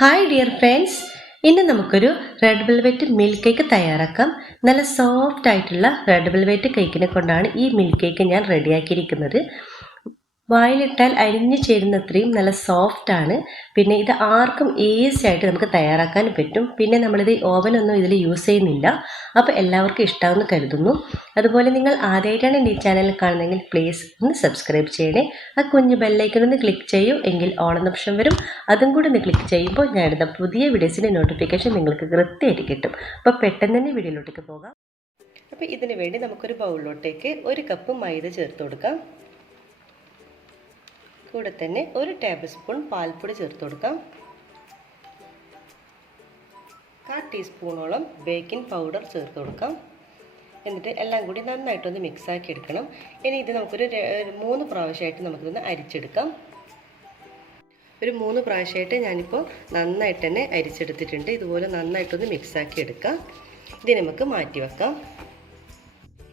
Hi dear friends, ഇന്ന് നമുക്കൊരു red velvet milk cake തയ്യാറാക്കാം. നല്ല സോഫ്റ്റ് ആയിട്ടുള്ള റെഡ് വെൽവെറ്റ് കേക്കിനെ കൊണ്ടാണ് ഈ മിൽക്ക് കേക്ക് ഞാൻ റെഡിയാക്കിയിരിക്കുന്നത്. വായിലിട്ടാൽ അരിഞ്ഞു ചേരുന്നത്രയും നല്ല സോഫ്റ്റ് ആണ്. പിന്നെ ഇത് ആർക്കും ഈസി ആയിട്ട് നമുക്ക് തയ്യാറാക്കാൻ പറ്റും. പിന്നെ നമ്മളിത് ഓവനൊന്നും ഇതിൽ യൂസ് ചെയ്യുന്നില്ല. അപ്പോൾ എല്ലാവർക്കും ഇഷ്ടമാണെന്ന് കരുതുന്നു. അതുപോലെ നിങ്ങൾ ആദ്യമായിട്ടാണ് എൻ്റെ ഈ ചാനൽ കാണുന്നതെങ്കിൽ പ്ലീസ് ഒന്ന് സബ്സ്ക്രൈബ് ചെയ്യണേ. ആ കുഞ്ഞ് ബെല്ലൈക്കൺ ഒന്ന് ക്ലിക്ക് ചെയ്യൂ, എങ്കിൽ ഓൾ എന്ന ഓപ്ഷൻ വരും. അതും കൂടി ഒന്ന് ക്ലിക്ക് ചെയ്യുമ്പോൾ ഞാൻ എടുത്ത പുതിയ വീഡിയോസിൻ്റെ നോട്ടിഫിക്കേഷൻ നിങ്ങൾക്ക് കൃത്യമായിട്ട് കിട്ടും. അപ്പോൾ പെട്ടെന്ന് തന്നെ വീഡിയോയിലോട്ടേക്ക് പോകാം. അപ്പോൾ ഇതിന് വേണ്ടി നമുക്കൊരു ബൗളിലോട്ടേക്ക് 1 കപ്പ് മൈദ ചേർത്ത് കൊടുക്കാം. കൂടെ തന്നെ 1 ടേബിൾ സ്പൂൺ പാൽപ്പൊടി ചേർത്ത് കൊടുക്കാം. 1/4 ടീസ്പൂണോളം ബേക്കിംഗ് പൗഡർ ചേർത്ത് കൊടുക്കാം. എന്നിട്ട് എല്ലാം കൂടി നന്നായിട്ടൊന്ന് മിക്സാക്കി എടുക്കണം. ഇനി ഇത് നമുക്കൊരു 3 പ്രാവശ്യമായിട്ട് നമുക്കിതൊന്ന് അരിച്ചെടുക്കാം. ഒരു 3 പ്രാവശ്യമായിട്ട് ഞാനിപ്പോൾ നന്നായിട്ട് തന്നെ അരിച്ചെടുത്തിട്ടുണ്ട്. ഇതുപോലെ നന്നായിട്ടൊന്ന് മിക്സാക്കി എടുക്കാം. ഇത് നമുക്ക് മാറ്റി വെക്കാം.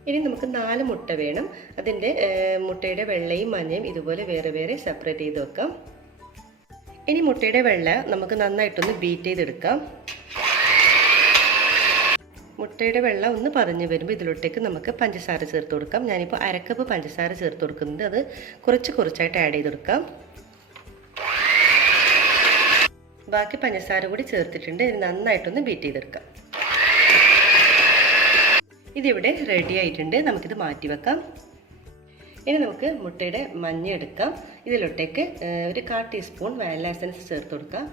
ഇനി നമുക്ക് 4 മുട്ട വേണം. അതിൻ്റെ മുട്ടയുടെ വെള്ളയും മഞ്ഞയും ഇതുപോലെ വേറെ വേറെ സെപ്പറേറ്റ് ചെയ്ത് വെക്കാം. ഇനി മുട്ടയുടെ വെള്ള നമുക്ക് നന്നായിട്ടൊന്ന് ബീറ്റ് ചെയ്തെടുക്കാം. മുട്ടയുടെ വെള്ള ഒന്ന് പതഞ്ഞ് വരുമ്പോൾ ഇതിലോട്ടേക്ക് നമുക്ക് പഞ്ചസാര ചേർത്ത് കൊടുക്കാം. ഞാനിപ്പോൾ 1/2 കപ്പ് പഞ്ചസാര ചേർത്ത് കൊടുക്കുന്നുണ്ട്. അത് കുറച്ചായിട്ട് ആഡ് ചെയ്തെടുക്കാം. ബാക്കി പഞ്ചസാര കൂടി ചേർത്തിട്ടുണ്ട്. ഇത് നന്നായിട്ടൊന്ന് ബീറ്റ് ചെയ്തെടുക്കാം. ഇതിവിടെ റെഡി ആയിട്ടുണ്ട്. നമുക്കിത് മാറ്റി വെക്കാം. ഇനി നമുക്ക് മുട്ടയുടെ മഞ്ഞ എടുക്കാം. ഇതിലോട്ടേക്ക് ഒരു 1/4 ടീസ്പൂൺ വാനില എസൻസ് ചേർത്ത് കൊടുക്കാം.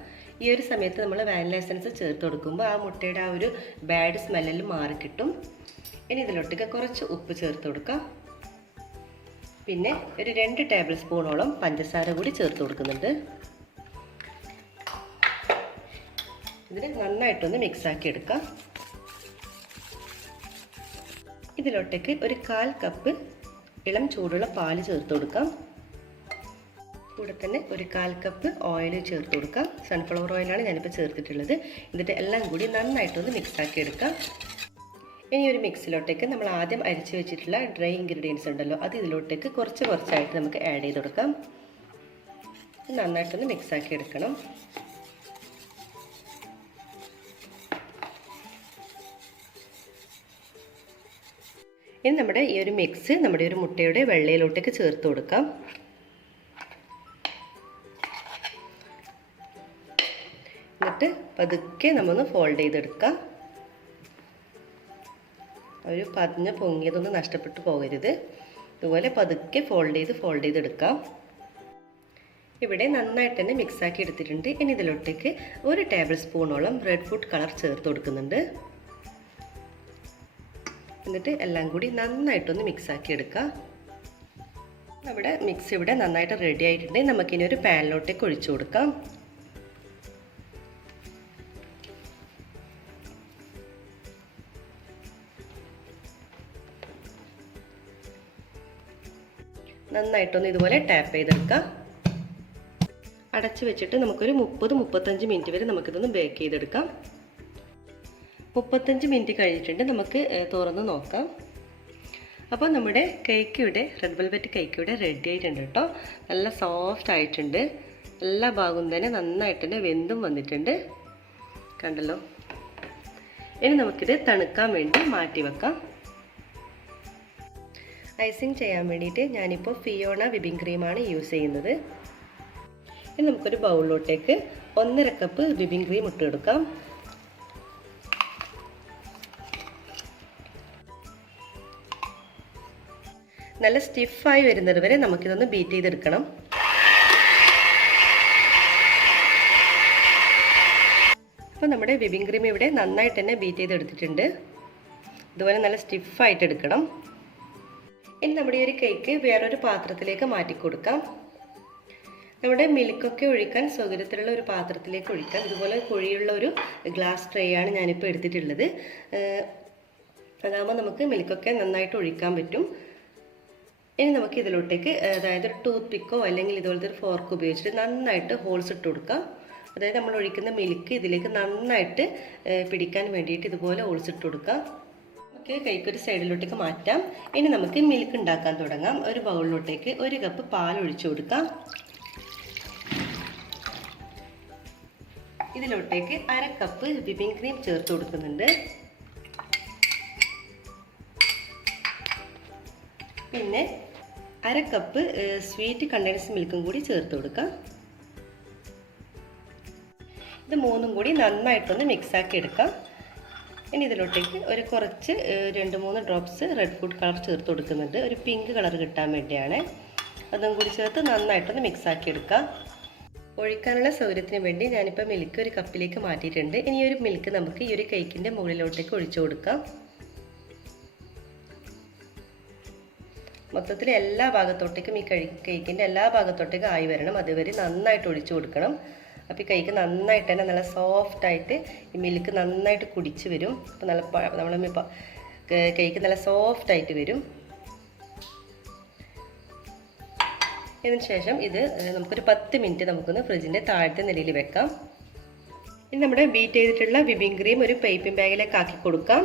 ഈ ഒരു സമയത്ത് നമ്മൾ വാനില എസൻസ് ചേർത്ത് കൊടുക്കുമ്പോൾ ആ മുട്ടയുടെ ആ ഒരു ബാഡ് സ്മെല്ലെല്ലാം മാറിക്കിട്ടും. ഇനി ഇതിലോട്ടേക്ക് കുറച്ച് ഉപ്പ് ചേർത്ത് കൊടുക്കാം. പിന്നെ ഒരു 2 ടേബിൾ സ്പൂണോളം പഞ്ചസാര കൂടി ചേർത്ത് കൊടുക്കുന്നുണ്ട്. ഇതിന് നന്നായിട്ടൊന്ന് മിക്സാക്കി എടുക്കാം. ഇതിലോട്ടേക്ക് ഒരു 1/4 കപ്പ് ഇളം ചൂടുള്ള പാല് ചേർത്ത് കൊടുക്കാം. കൂടെ തന്നെ ഒരു 1/4 കപ്പ് ഓയിൽ ചേർത്ത് കൊടുക്കാം. സൺഫ്ലവർ ഓയിലാണ് ഞാനിപ്പോൾ ചേർത്തിട്ടുള്ളത്. എന്നിട്ട് എല്ലാം കൂടി നന്നായിട്ടൊന്ന് മിക്സാക്കി എടുക്കാം. ഇനി ഒരു മിക്സിലോട്ടേക്ക് നമ്മൾ ആദ്യം അരിച്ച് വെച്ചിട്ടുള്ള ഡ്രൈ ഇൻഗ്രീഡിയൻസ് ഉണ്ടല്ലോ, അത് ഇതിലോട്ടേക്ക് കുറച്ചായിട്ട് നമുക്ക് ആഡ് ചെയ്ത് കൊടുക്കാം. നന്നായിട്ടൊന്ന് മിക്സാക്കി എടുക്കണം. ഇനി നമ്മുടെ ഈ ഒരു മിക്സ് നമ്മുടെ ഒരു മുട്ടയുടെ വെള്ളയിലോട്ടേക്ക് ചേർത്ത് കൊടുക്കാം. എന്നിട്ട് പതുക്കെ നമ്മൊന്ന് ഫോൾഡ് ചെയ്തെടുക്കാം. ഒരു പതിഞ്ഞ പൊങ്ങിയതൊന്നും നഷ്ടപ്പെട്ടു പോകരുത്. ഇതുപോലെ പതുക്കെ ഫോൾഡ് ചെയ്തെടുക്കാം. ഇവിടെ നന്നായിട്ട് തന്നെ മിക്സാക്കി എടുത്തിട്ടുണ്ട്. ഇനി ഇതിലോട്ടേക്ക് 1 ടേബിൾ സ്പൂണോളം റെഡ് ഫുഡ് കളർ ചേർത്ത് കൊടുക്കുന്നുണ്ട്. എന്നിട്ട് എല്ലാം കൂടി നന്നായിട്ടൊന്ന് മിക്സാക്കി എടുക്കുക. നമ്മുടെ മിക്സ് ഇവിടെ നന്നായിട്ട് റെഡി ആയിട്ടുണ്ട്. നമുക്കിനി ഒരു പാനിലോട്ടേക്ക് ഒഴിച്ചു കൊടുക്കാം. നന്നായിട്ടൊന്ന് ഇതുപോലെ ടാപ്പ് ചെയ്തെടുക്കാം. അടച്ചു വെച്ചിട്ട് നമുക്കൊരു 30-35 മിനിറ്റ് വരെ നമുക്കിതൊന്ന് ബേക്ക് ചെയ്തെടുക്കാം. 35 മിനിറ്റ് കഴിഞ്ഞിട്ടുണ്ട്. നമുക്ക് തുറന്ന് നോക്കാം. അപ്പോൾ നമ്മുടെ കേക്ക് ഇവിടെ റെഡ് വെൽവെറ്റ് കേക്ക് ഇവിടെ റെഡി ആയിട്ടുണ്ട് കേട്ടോ. നല്ല സോഫ്റ്റ് ആയിട്ടുണ്ട്. എല്ലാ ഭാഗവും തന്നെ നന്നായിട്ട് തന്നെ വെന്തും വന്നിട്ടുണ്ട്. കണ്ടല്ലോ. ഇനി നമുക്കിത് തണുക്കാൻ വേണ്ടി മാറ്റി വെക്കാം. ഐസിങ് ചെയ്യാൻ വേണ്ടിയിട്ട് ഞാനിപ്പോൾ ഫിയോണ വിപ്പിംഗ് ക്രീമാണ് യൂസ് ചെയ്യുന്നത്. ഇനി നമുക്കൊരു ബൗളിലോട്ടേക്ക് 1/2 കപ്പ് വിപ്പിംഗ് ക്രീം ഇട്ട് കൊടുക്കാം. നല്ല സ്റ്റിഫായി വരുന്നത് വരെ നമുക്കിതൊന്ന് ബീറ്റ് ചെയ്തെടുക്കണം. അപ്പോൾ നമ്മുടെ വിപ്പിംഗ് ക്രീം ഇവിടെ നന്നായിട്ട് തന്നെ ബീറ്റ് ചെയ്തെടുത്തിട്ടുണ്ട്. ഇതുപോലെ നല്ല സ്റ്റിഫായിട്ട് എടുക്കണം. ഇനി നമ്മുടെ ഈ ഒരു കേക്ക് വേറൊരു പാത്രത്തിലേക്ക് മാറ്റി കൊടുക്കാം. നമ്മുടെ മിൽക്കൊക്കെ ഒഴിക്കാൻ സൗകര്യത്തിലുള്ള ഒരു പാത്രത്തിലേക്ക് ഒഴിക്കാം. ഇതുപോലെ കുഴിയുള്ള ഒരു ഗ്ലാസ് ട്രേ ആണ് ഞാനിപ്പോൾ എടുത്തിട്ടുള്ളത്. അതാകുമ്പോൾ നമുക്ക് മിൽക്കൊക്കെ നന്നായിട്ട് ഒഴിക്കാൻ പറ്റും. ഇനി നമുക്ക് ഇതിലോട്ടേക്ക് അതായത് ഒരു ടൂത്ത് പിക്കോ അല്ലെങ്കിൽ ഇതുപോലത്തെ ഒരു ഫോർക്ക് ഉപയോഗിച്ചിട്ട് നന്നായിട്ട് ഹോൾസ് ഇട്ട് കൊടുക്കാം. അതായത് നമ്മൾ ഒഴിക്കുന്ന മിൽക്ക് ഇതിലേക്ക് നന്നായിട്ട് പിടിക്കാൻ വേണ്ടിയിട്ട് ഇതുപോലെ ഹോൾസ് ഇട്ട് കൊടുക്കാം. നമുക്ക് കൈക്കൊരു സൈഡിലോട്ടേക്ക് മാറ്റാം. ഇനി നമുക്ക് മിൽക്ക് ഉണ്ടാക്കാൻ തുടങ്ങാം. ഒരു ബൗളിലോട്ടേക്ക് 1 കപ്പ് പാൽ ഒഴിച്ചു കൊടുക്കാം. ഇതിലോട്ടേക്ക് 1/2 കപ്പ് വിപ്പിംഗ് ക്രീം ചേർത്ത് കൊടുക്കുന്നുണ്ട്. പിന്നെ 1/2 കപ്പ് സ്വീറ്റ് കണ്ടൻസ്ഡ് മിൽക്കും കൂടി ചേർത്ത് കൊടുക്കാം. ഇത് മൂന്നും കൂടി നന്നായിട്ടൊന്ന് മിക്സാക്കി എടുക്കാം. ഇനി ഇതിലോട്ടേക്ക് ഒരു കുറച്ച് 2-3 ഡ്രോപ്സ് റെഡ് ഫുഡ് കളർ ചേർത്ത് കൊടുക്കുന്നുണ്ട്. ഒരു പിങ്ക് കളർ കിട്ടാൻ വേണ്ടിയാണ്. അതും കൂടി ചേർത്ത് നന്നായിട്ടൊന്ന് മിക്സാക്കി എടുക്കാം. ഒഴിക്കാനുള്ള സൗകര്യത്തിന് വേണ്ടി ഞാനിപ്പോൾ മിൽക്ക് ഒരു കപ്പിലേക്ക് മാറ്റിയിട്ടുണ്ട്. ഇനി ഒരു മിൽക്ക് നമുക്ക് ഈ ഒരു കേക്കിൻ്റെ മുകളിലോട്ടേക്ക് ഒഴിച്ചു കൊടുക്കാം. മൊത്തത്തിൽ എല്ലാ ഭാഗത്തോട്ടേക്കും ഈ കേക്കിൻ്റെ എല്ലാ ഭാഗത്തോട്ടേക്കും ആയി വരണം. അതുവരെ നന്നായിട്ട് ഒഴിച്ചു കൊടുക്കണം. അപ്പോൾ ഈ കേക്ക് നന്നായിട്ട് തന്നെ നല്ല സോഫ്റ്റായിട്ട് ഈ മിൽക്ക് നന്നായിട്ട് കുടിച്ച് വരും. അപ്പോൾ നമ്മളിപ്പോൾ കേക്ക് നല്ല സോഫ്റ്റായിട്ട് വരും. ഇതിന് ശേഷം ഇത് നമുക്കൊരു 10 മിനിറ്റ് നമുക്കൊന്ന് ഫ്രിഡ്ജിൻ്റെ താഴത്തെ നിലയിൽ വെക്കാം. ഇനി നമ്മുടെ ബീറ്റ് ചെയ്തിട്ടുള്ള വിപ്പിംഗ് ക്രീം ഒരു പൈപ്പിംഗ് ബാഗിലേക്ക് ആക്കി കൊടുക്കാം.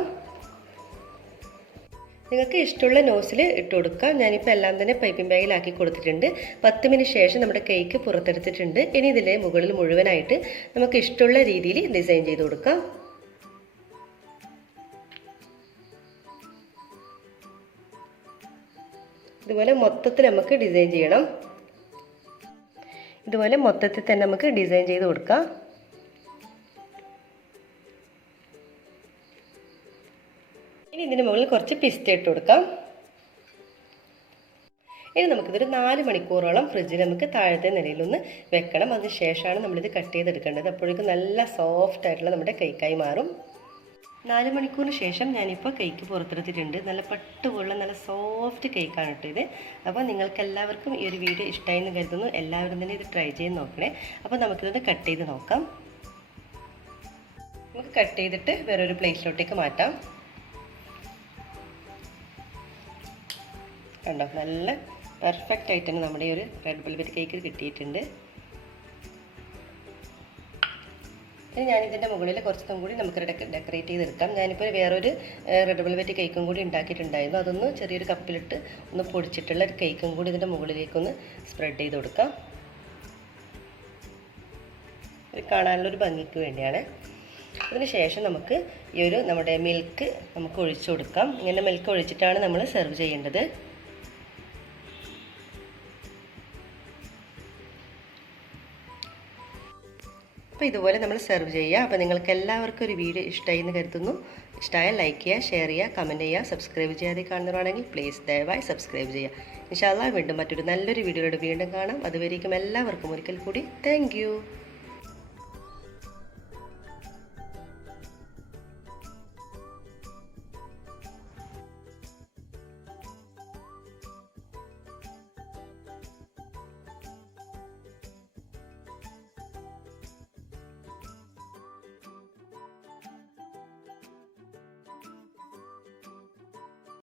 നിങ്ങൾക്ക് ഇഷ്ടമുള്ള നോസിൽ ഇട്ട് കൊടുക്കാം. ഞാനിപ്പോൾ എല്ലാം തന്നെ പൈപ്പിംഗ് ബാഗിലാക്കി കൊടുത്തിട്ടുണ്ട്. 10 മിനിറ്റ് ശേഷം നമ്മുടെ കേക്ക് പുറത്തെടുത്തിട്ടുണ്ട്. ഇനി ഇതിലെ മുകളിൽ മുഴുവനായിട്ട് നമുക്ക് ഇഷ്ടമുള്ള രീതിയിൽ ഡിസൈൻ ചെയ്ത് കൊടുക്കാം. ഇതുപോലെ മൊത്തത്തിൽ നമുക്ക് ഡിസൈൻ ചെയ്യണം. ഇതുപോലെ മൊത്തത്തിൽ തന്നെ നമുക്ക് ഡിസൈൻ ചെയ്ത് കൊടുക്കാം. ഇനി ഇതിന് മുകളിൽ കുറച്ച് പിസ്ത ഇട്ട് കൊടുക്കാം. ഇനി നമുക്കിതൊരു 4 മണിക്കൂറോളം ഫ്രിഡ്ജിൽ നമുക്ക് താഴത്തെ നിലയിലൊന്ന് വെക്കണം. അതിന് ശേഷമാണ് നമ്മളിത് കട്ട് ചെയ്തെടുക്കേണ്ടത്. അപ്പോഴേക്കും നല്ല സോഫ്റ്റ് ആയിട്ടുള്ള നമ്മുടെ കേക്കായി മാറും. 4 മണിക്കൂറിന് ശേഷം ഞാനിപ്പോൾ കേക്ക് പുറത്തെടുത്തിട്ടുണ്ട്. നല്ല പട്ടുപോലുള്ള നല്ല സോഫ്റ്റ് കേക്കാണ് കേട്ടോ ഇത്. അപ്പോൾ നിങ്ങൾക്ക് എല്ലാവർക്കും ഈ ഒരു വീഡിയോ ഇഷ്ടമായി എന്ന് കരുതുന്നു. എല്ലാവരും തന്നെ ഇത് ട്രൈ ചെയ്ത് നോക്കണേ. അപ്പോൾ നമുക്കിത് കട്ട് ചെയ്ത് നോക്കാം. നമുക്ക് കട്ട് ചെയ്തിട്ട് വേറൊരു പ്ലേറ്റിലോട്ടേക്ക് മാറ്റാം. കണ്ടോ, നല്ല പെർഫെക്റ്റ് ആയിട്ട് തന്നെ നമ്മുടെ ഈ ഒരു റെഡ് വെൽവെറ്റ് കേക്ക് കിട്ടിയിട്ടുണ്ട്. ഇനി ഞാനിതിൻ്റെ മുകളിൽ കുറച്ചും കൂടി നമുക്ക് ഡെക്കറേറ്റ് ചെയ്തെടുക്കാം. ഞാനിപ്പോൾ വേറൊരു റെഡ് വെൽവെറ്റ് കേക്കും കൂടി ഉണ്ടാക്കിയിട്ടുണ്ടായിരുന്നു. അതൊന്ന് ചെറിയൊരു കപ്പിലിട്ട് ഒന്ന് പൊടിച്ചിട്ടുള്ള ഒരു കേക്കും കൂടി ഇതിൻ്റെ മുകളിലേക്കൊന്ന് സ്പ്രെഡ് ചെയ്ത് കൊടുക്കാം. ഇത് കാണാനുള്ളൊരു ഭംഗിക്ക് വേണ്ടിയാണ്. അതിന് ശേഷം നമുക്ക് ഈ ഒരു നമ്മുടെ മിൽക്ക് നമുക്ക് ഒഴിച്ചു കൊടുക്കാം. ഇങ്ങനെ മിൽക്ക് ഒഴിച്ചിട്ടാണ് നമ്മൾ സെർവ് ചെയ്യേണ്ടത്. അപ്പോൾ ഇതുപോലെ നമ്മൾ സെർവ് ചെയ്യുക. അപ്പോൾ നിങ്ങൾക്ക് എല്ലാവർക്കും ഒരു വീഡിയോ ഇഷ്ടമായി എന്ന് കരുതുന്നു. ഇഷ്ടമായാൽ ലൈക്ക് ചെയ്യുക, ഷെയർ ചെയ്യുക, കമൻറ്റ് ചെയ്യുക. സബ്സ്ക്രൈബ് ചെയ്യാതെ കാണുന്നവരാണെങ്കിൽ പ്ലീസ് ദയവായി സബ്സ്ക്രൈബ് ചെയ്യുക. ഇൻഷാ അല്ലാഹ് വീണ്ടും മറ്റൊരു നല്ലൊരു വീഡിയോയോട് വീണ്ടും കാണാം. അതുവരേക്കും എല്ലാവർക്കും ഒരിക്കൽ കൂടി താങ്ക് യു.